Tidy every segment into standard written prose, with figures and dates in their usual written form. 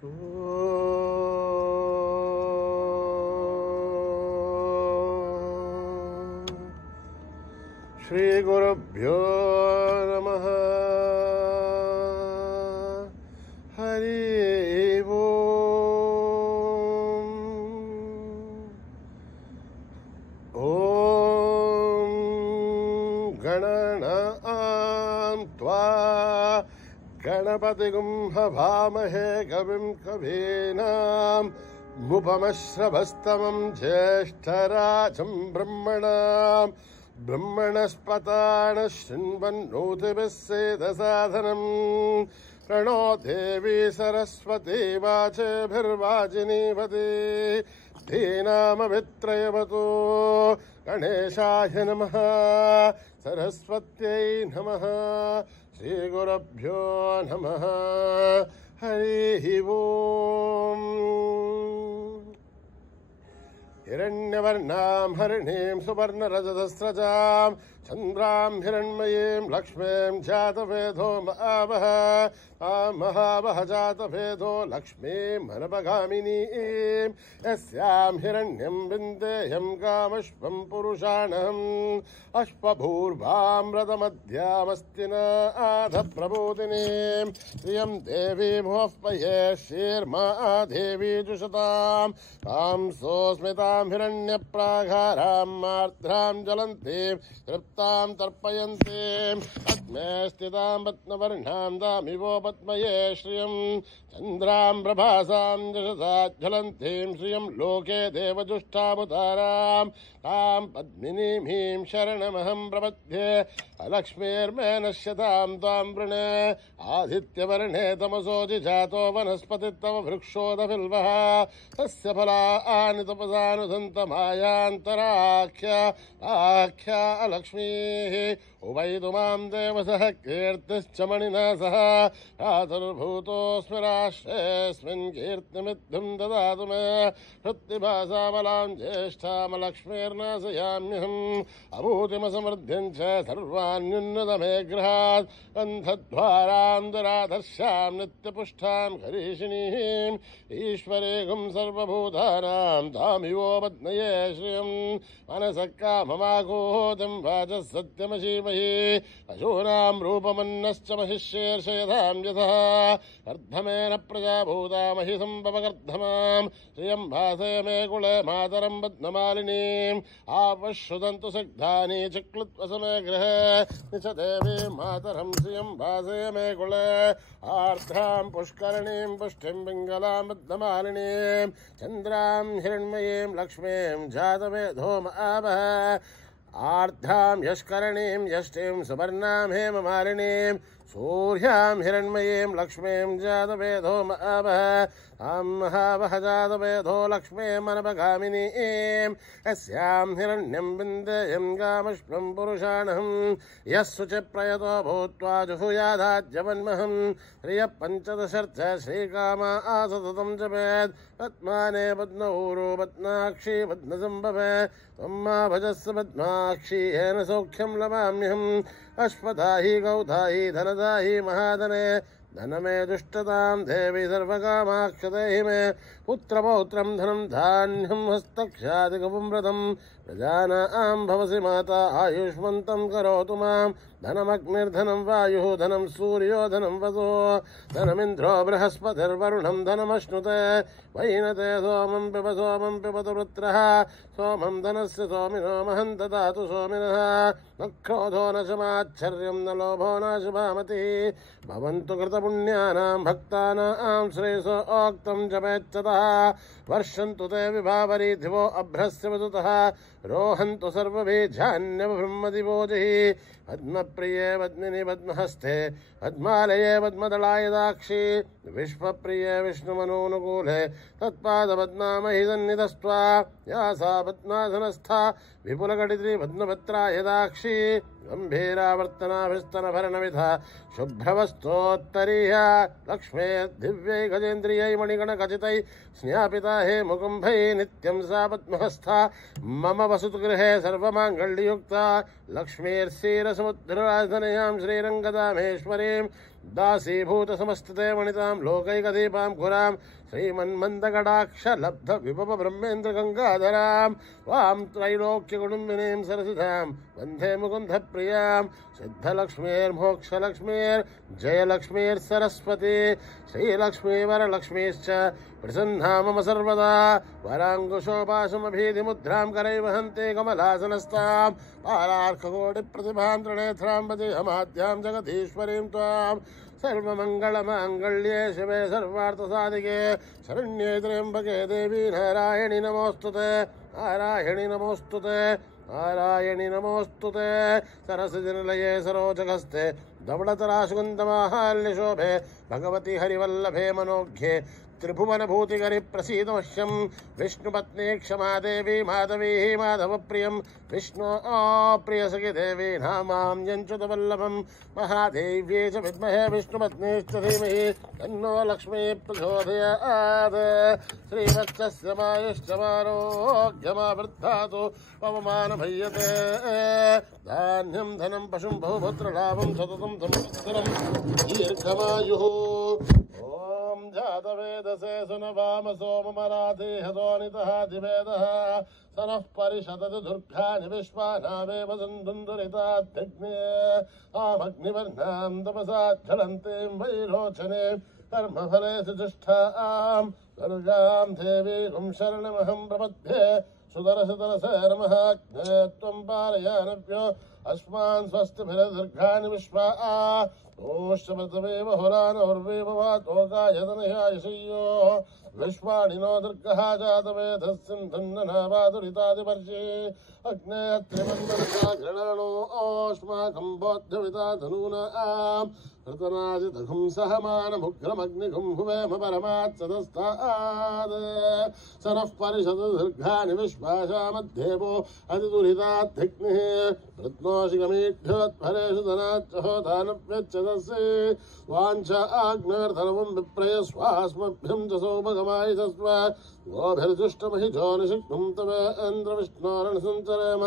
श्री गुरुभ्यो नमः। हरि ओम। ओम गणनां त्वा गणपतिगुं हवामहे कविं कवीनाम् मुपमश्रवस्तमं ज्येष्ठराजं ब्रह्मणाम् ब्रह्मणस्पतान शृण्वन्नोतिभिः सेदसाधनम्। प्रणो देवी सरस्वती वाचेभिर्वाजिनीवती धीनामभित्रयवतु। गणेशाय नमः, सरस्वत्यै नमः, श्रीगुरुभ्यो नमः। हरिः ओम्। हिरण्यवर्णां हरिणीं सुवर्णरजतस्रजां चन्द्रां हिरण्मयीं लक्ष्मीं जातवेदो महावह महावह जातवेदो लक्ष्मीं मनपगामिनीं। यस्यां हिरण्यं विन्देयं कामश्वं पुरुषाणम् अश्वभूर्वामृतमध्यामस्ति न आधप्रबोधिनीं। श्रियं देवी मोह्पये शीर्मा देवी जुषतां तां सोऽस्मितां हिरण्यप्राघारां मार्द्रां ज्वलन्तीं तृप्तां तर्पयन्तीं। पद्मे स्थितां पद्मवर्णां दामिवो पद्मये श्रियं चन्द्रां प्रभासां यशसा ज्वलन्तीं। श्रियं लोके देवजुष्टामुदारां तां पद्मिनीमीं शरणमहं प्रपद्ये। अलक्ष्मीर्मे नश्यतां त्वां वृणे आदित्यवर्णे तमसोऽधि जातो वनस्पतिस्तव वृक्षोदबिल्वः। तस्य फलानि तपसानुसन्तमायान्तराख्या अलक्ष्मीः। उभयतु मां देवसः कीर्तिश्च मणिना सह रातुर्भूतोऽस्मि राष्ट्रेऽस्मिन् कीर्तिमिद्धुं ददातु मे। वृत्तिभासाबलां ज्येष्ठामलक्ष्मीर्नाशयाम्यहम् अभूतिमसमृद्धिं च सर्वान्युन्नतमे गृहात्। गन्धद्वारां दुराधर्ष्यां नित्यपुष्टां हरीषिणीं ईश्वरेगुं सर्वभूतानां तामिवो पद्मये श्रियं। मनसः काममागोहतिं वाचः सत्यमशीमहि। पशूनां रूपमन्नश्च महिष्येर्षयधां यथः। कर्धमेन प्रजाभूता महि सम्भवकर्धमां। श्रियं भासय मे कुले मातरं पद्ममालिनीम्। आपश्रुतन्तु सिग्धानि चिक्लुत्वसमे गृहे निच देवी मातरं। श्रियं भासय मे कुले आर्द्रां पुष्करणीं पुष्टिं पिङ्गलां पद्ममालिनीं। चन्द्रां हिरण्मयीं लक्ष्मीं जातवेदो महावह। आर्द्रां यष्करणीं यष्टिं सुवर्णां हेममालिनीं। सूर्यां हिरण्मयीं लक्ष्मीं जातवेदो महावह। तां महावह जातवेदो लक्ष्मीं मनपगामिनीं। यस्यां हिरण्यं विन्देयं कामश्वं पुरुषाणहम्। यः शुचिप्रयतो भूत्वा जुहुयादाज्यवन्महम्। श्रियः पञ्चदशर्थ श्रीकामा सततं जपेत्। पद्माने पद्मऊरो पद्माक्षी पद्मसम्भवे। त्वं मा भजस्व पद्माक्षी येन सौख्यं लभाम्यहम्। अश्वदाहि गौधाहि धनदाहि महाधने धनमे दुष्टतां देवी सर्वकामाक्षदेहि मे। पुत्रपौत्रं धनं धान्यं हस्तक्षादिकपुं व्रतं। प्रजानां भवसि माता आयुष्मन्तं करोतु मां। धनमग्निर्धनं वायुः धनं सूर्यो धनं वसो धनमिन्द्रो बृहस्पतिर्वरुणं धनमश्नुते। वैनते सोमं पिबतु वृत्रः सोमं धनस्य सोमिनो महं ददातु सोमिनः। न क्रोधो न शमाच्छर्यं न लोभो न शुभामतिः। भवन्तु कृतपुण्यानां भक्तानां श्रेयसो ओक्तं जपेच्छतः। वर्षन्तु ते विभावरी दिवो अभ्रस्य वदुतः। रोहन्तु सर्वबीजान्यब्रह्मदिवोजिः। पद्मप्रिये पद्मिनि पद्महस्ते पद्मालये पद्मदलाय दाक्षी। विश्वप्रिये विष्णुमनोनुकूले तत्पादपद्मामहि सन्निधस्त्वा। या सा पद्मासनस्था विपुलकटित्री पद्मपत्राय दाक्षी। गम्भीरावर्तनाभिस्तनभरणविधा शुभ्रवस्तोत्तरीया। लक्ष्मे दिव्यै गजेन्द्रियै मणिगणखचितै स्न्यापिता हे मुकुम्भै। नित्यं सा पद्महस्था मम वसतु गृहे सर्वमाङ्गल्ययुक्ता। लक्ष्मीर्षीरसमुद्रराजधनयां श्रीरङ्गदामेश्वरीं दासीभूतसमस्थिते मणितां लोकैकदीपां खुरां श्रीमन्मन्दकटाक्षलब्ध विभव ब्रह्मेन्द्र गङ्गाधरां त्वां त्रैलोक्यकुटुम्बिनीं सरसिजां वन्दे मुकुन्दप्रियां सिद्धलक्ष्मीर्मोक्षलक्ष्मीर्जयलक्ष्मीर्सरस्वती श्रीलक्ष्मीवरलक्ष्मीश्च प्रसन्ना मम सर्वदा वराङ्कुशोपाशमभीतिमुद्रां करैवहन्ते कमलासनस्तां पालार्ककोटिप्रतिभां त्रिनेत्रां वदेहमाद्यां जगदीश्वरीं त्वां सर्वमङ्गलमाङ्गल्ये शिवे सर्वार्थसाधिके शरण्ये त्र्यम्बके देवी नारायणि नमोऽस्तुते नारायणि नमोऽस्तुते नारायणि नमोऽस्तुते सरसिजनिलये सरोजगस्ते धवळतराशुकुन्दमाहाल्यशोभे भगवति हरिवल्लभे मनोज्ञे त्रिभुवनभूतिकरि प्रसीदमह्यं विष्णुपत्नी क्षमा देवी माधवी माधवप्रियं विष्णु प्रियसखि देवी नामां यञ्चुतवल्लभं महादेव्यै च विद्महे विष्णुपत्नीश्च धीमहि तन्नो लक्ष्मी प्रचोदयात् श्रीवत्सस्य मायुश्च मारोग्यमावृद्धातु पवमानभय्यते धान्यं धनं पशुं बहुपुत्रलाभं सततं संवत्सरं दीर्घमायुः ॐ जातवेदसे सुनवामसो ममराधे हतोनितः दिवेदः सनः परिषदति दुर्गानि विश्वानामेव सन्दुन्दुरिताध्यग्ने आमग्निवर्णां तपसा ज्वलन्तीं वैरोचने कर्मफलेषु जुष्टां दुर्गां देवीं शरणमहं प्रपद्ये सुदरसुदरसे नमः त्वं पारयानभ्यो अस्मान् स्वस्तिभिर्दुर्गानि विश्वा ओष्टमृतमेव हुरानोर्वेव वा तोकायतनयायशय्यो विश्वाणि नो दुर्गः जातवेधः सिन्धुन्ननावादुरितादिपर्षि अग्ने त्रिमण्डलसा गृणो ओष्माकं बोध्यविता धनूनां ऋतनादिदघुं सहमानमुग्रमग्निघुं हुवेम परमात्सदस्ताद् सनः परिषदुर्गानि विश्वासामध्येवो अतिदुरिताध्यग्निः रत्नोशिगमीढ्योत्फलेषु धनाच्चहोदानव्यच्छदस्य वाञ्छा आग्नेर्धनवं विप्रयस्वास्मभ्यं च सौभगमायिषस्व गोभिर्जुष्टमहिजो निषिग्नं तवेन्द्रविष्णोरणसञ्चरेम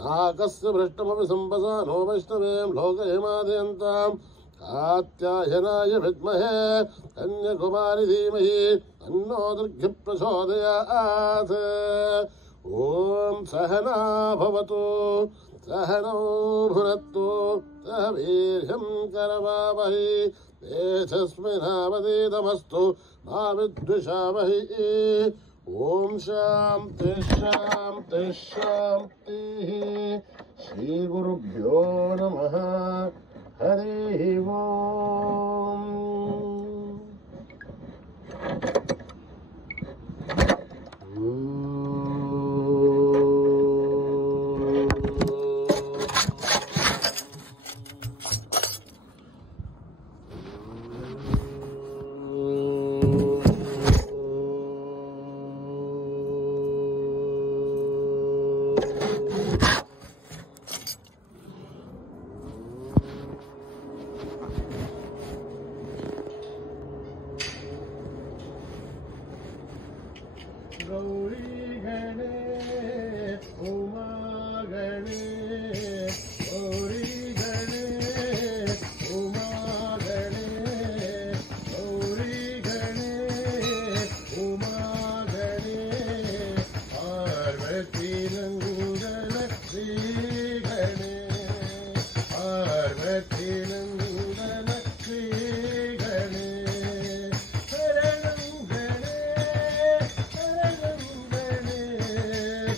नाकस्य भ्रष्टमपि सम्पसा नो वैष्णवें लोकयमादयन्ताम् कात्यायनाय विद्महे कन्याकुमारी धीमहि तन्नो दुर्गी प्रचोदयात् ॐ सहना भवतु सहनौ भुनक्तु सह वीर्यं करवावहै तेजस्विनावधीतमस्तु मा विद्विषावहै ॐ शान्ति शान्ति शान्तिः श्रीगुरुभ्यो नमः हरिः ओम् गौरी गणेश उमा गणेश गौरी गणेश उमा गणेश गौरी गणेश उमा गणेश पार्वती नंदन श्री गणेश पार्वती नंदन श्री गणेश शरणं गणेश शरणं गणेश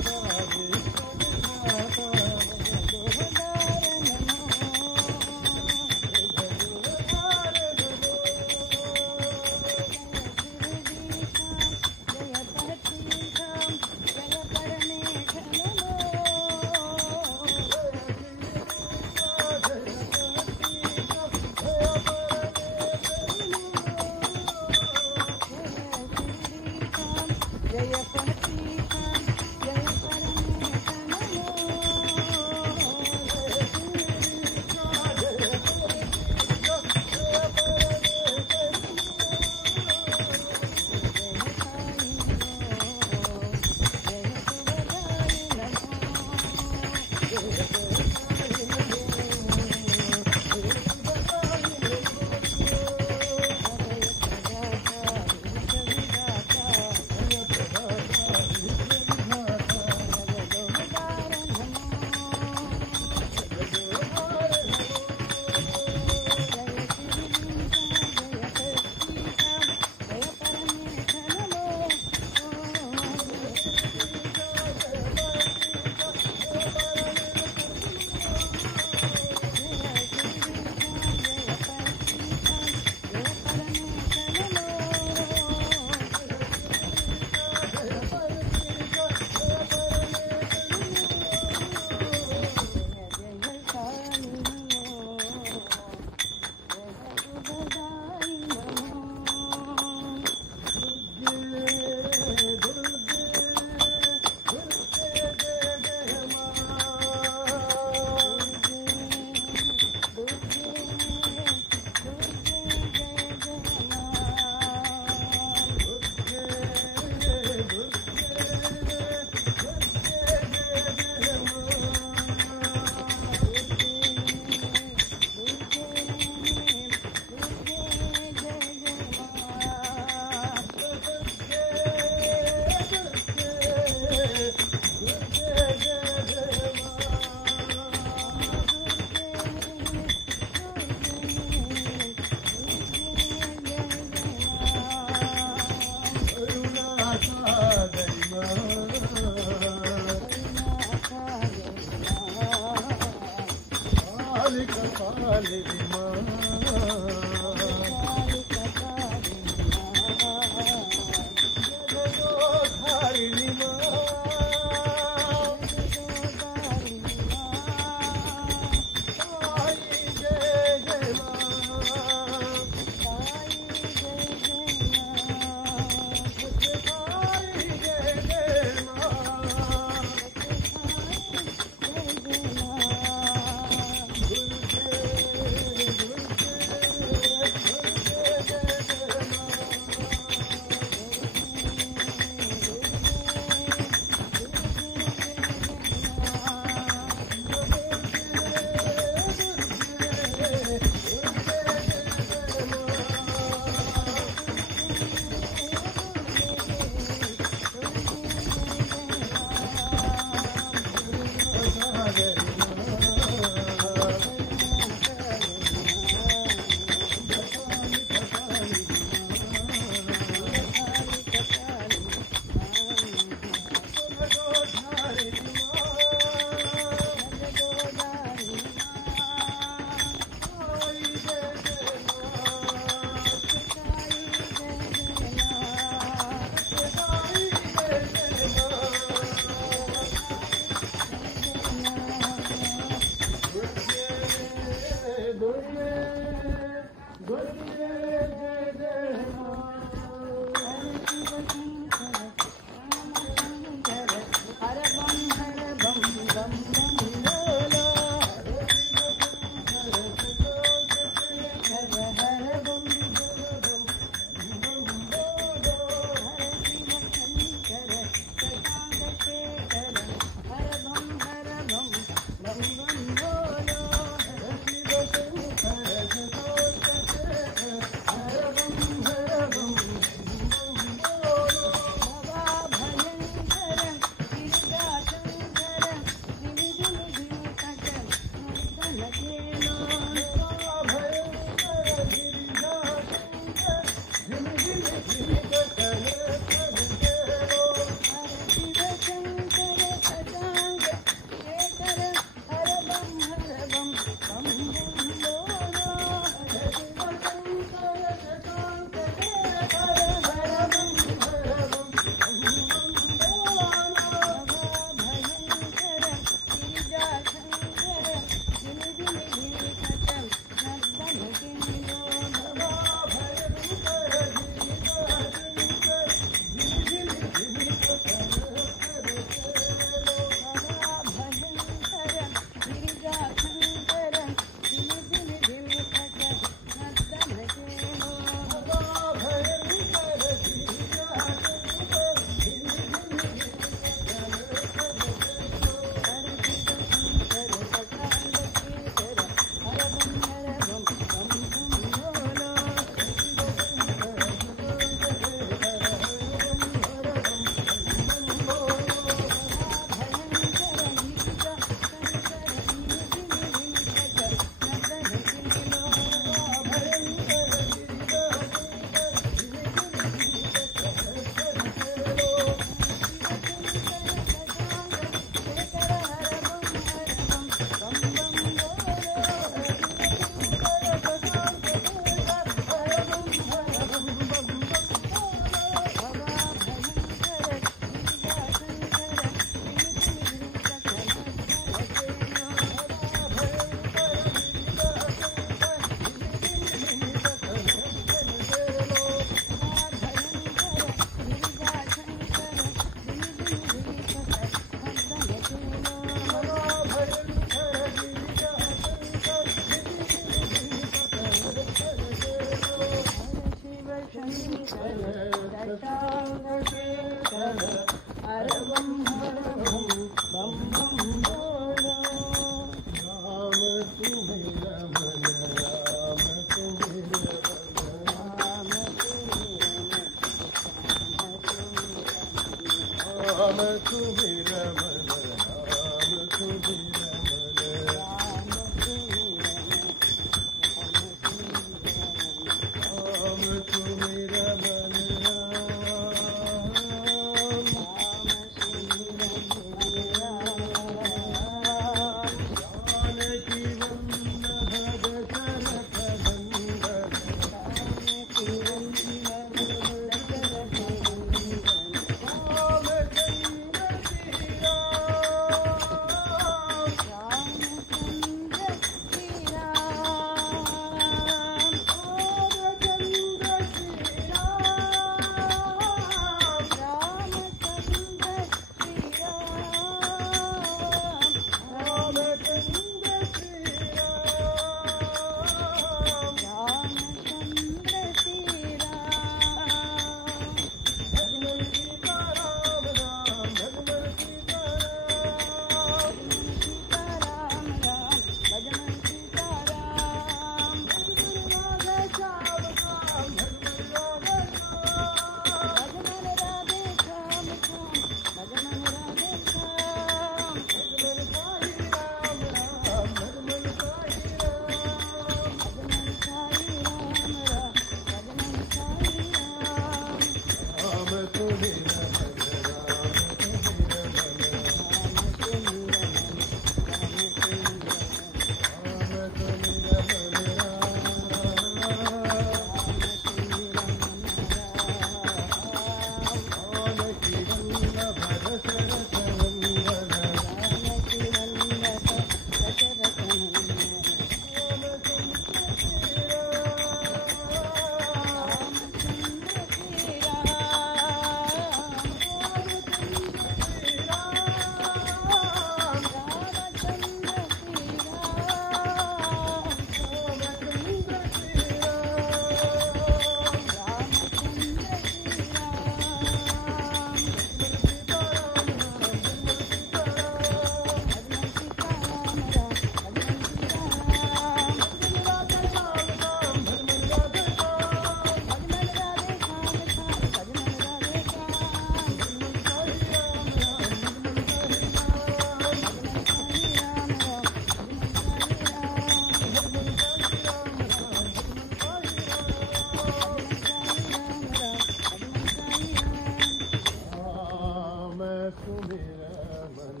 रमन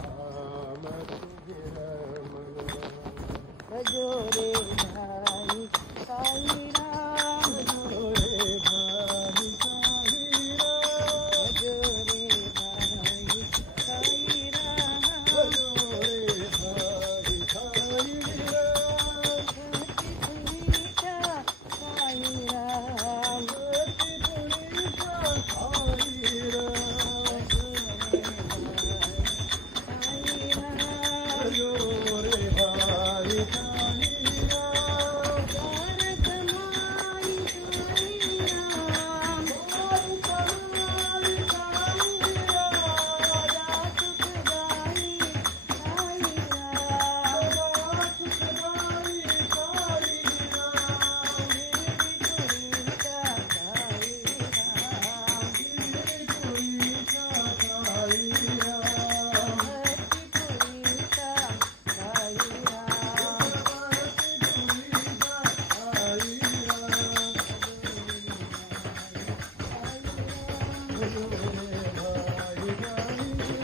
राम तुझे रमन भजो रे भाई साई राम भजो रे भाई साई राम भजो रे भाई साई राम भजो रे भाई साई राम पुनीता साई राम पुनीता साई राम भजो रे भाई साई राम भारत माई साई राम भाई साई राम राजा सुखदाई साई राम सुखदाई साई राम पुनीता साई राम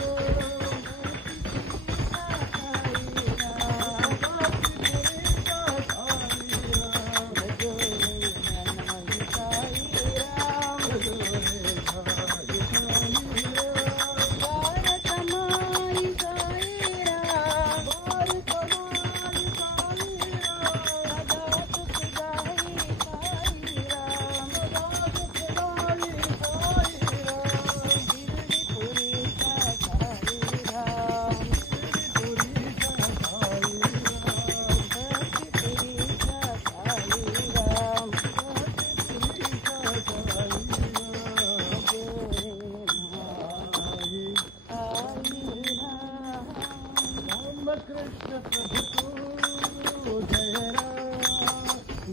पुनीता साई राम पुनीता साई राम भारत माई साई राम राजा सुखदाई साई राम दिल्ली पुरीता साई राम पुरीता साई राम कृष्ण प्रभु तू जय राम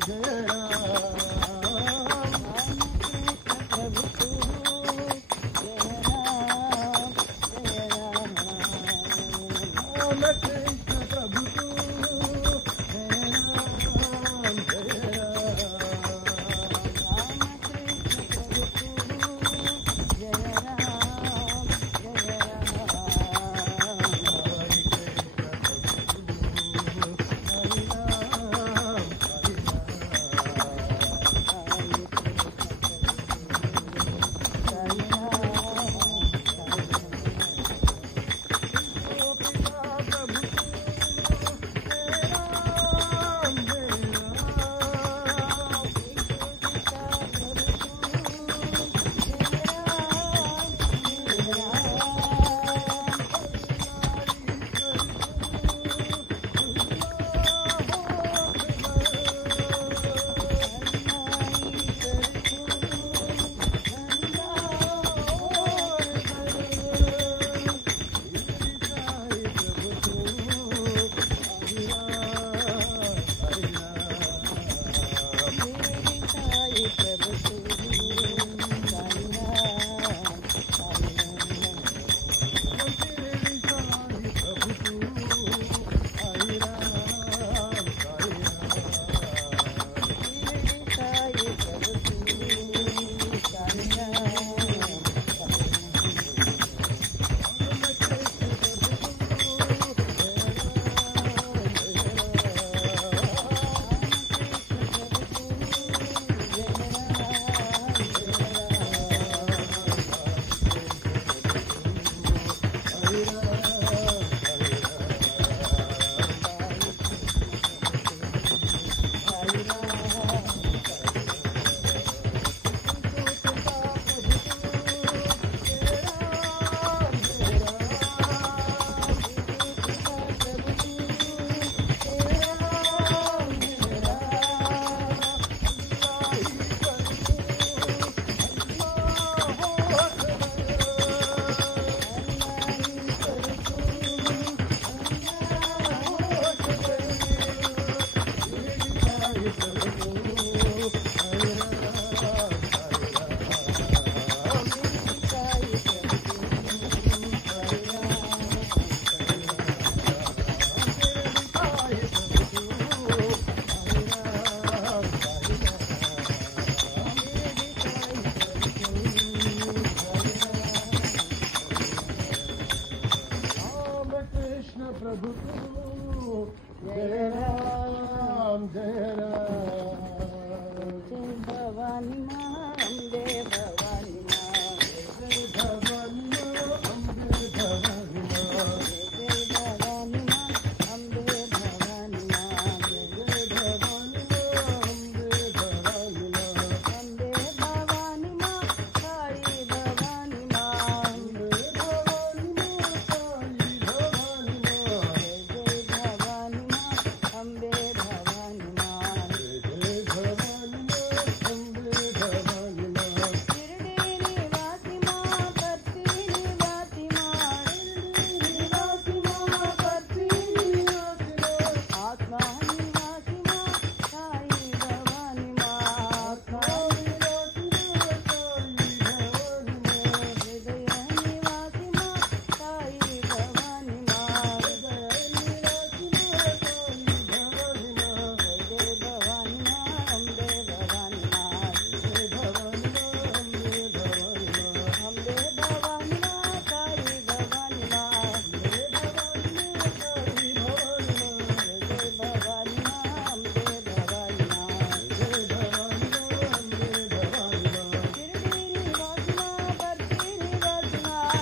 जय राम प्रभु तू जय राम जय राम राम कृष्ण प्रभु तू जय राम जय राम रामकृष्ण प्रभु तू जय राम जय प्रभु तू जय राम जय राम जय भवानी माँ अम्बे भवानी माँ जय भवानी माँ अम्बे भवानी माँ जय भवानी माँ अम्बे भवानी माँ जय भवानी माँ अम्बे भवानी माँ अम्बे भवानी माँ काली भवानी माँ अम्बे भवानी माँ काली भवानी माँ जय भवानी माँ अम्बे भवानी माँ जय भवानी माँ अम्बे भवानी माँ शिरडी निवासी माँ पत्ती निवासी माँ निवासी माँ पत्ती निवासी माँ आत्मा निवासी माँ साई भवानी माँ आत्मा निवासी माँ काली भवानी माँ हृदय निवासी माँ साई भवानी माँ जय निवासी माँ काली भवानी माँ जय भवानी माँ अम्बे भवानी माँ जय भवानी माँ अम्बे भवानी माँ अम्बे भवानी माँ काली भवानी माँ जय भवानी माँ काली भवानी माँ जय भवानी माँ अम्बे भवानी माँ जय भवानी माँ अम्बे भवानी माँ शिरडी निवासी माँ पत्ती निवासी माँ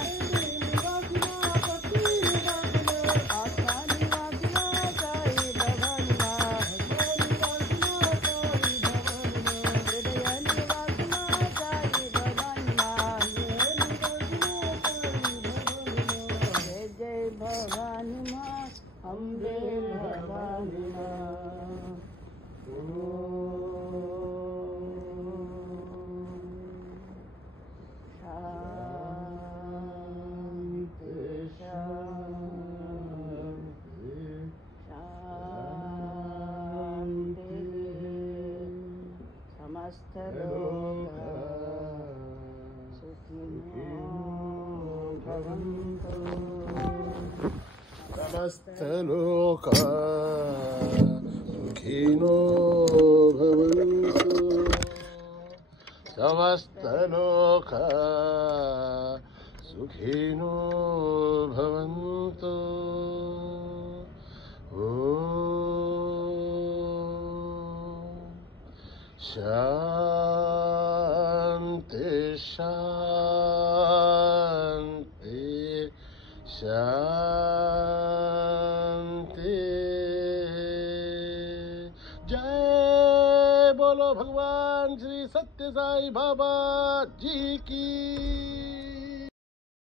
निवासी माँ पति निवासी माँ आत्मा निवासी माँ साई भवानी माँ निवासी माँ काली भवानी माँ हृदय निवासी माँ साई भवानी माँ निवासी माँ काली भवानी माँ जय जय भवानी माँ अम्बे भवानी माँ शांति शांति शांति समस्त लोक सुखिनो भवन्तु समस्तलोका सुखिनो भवन्तु समस्तलोका सुखिनो भवन्तु ॐ शान्ति शान्ति शांति जय बोलो भगवान श्री सत्य साई बाबा जी की।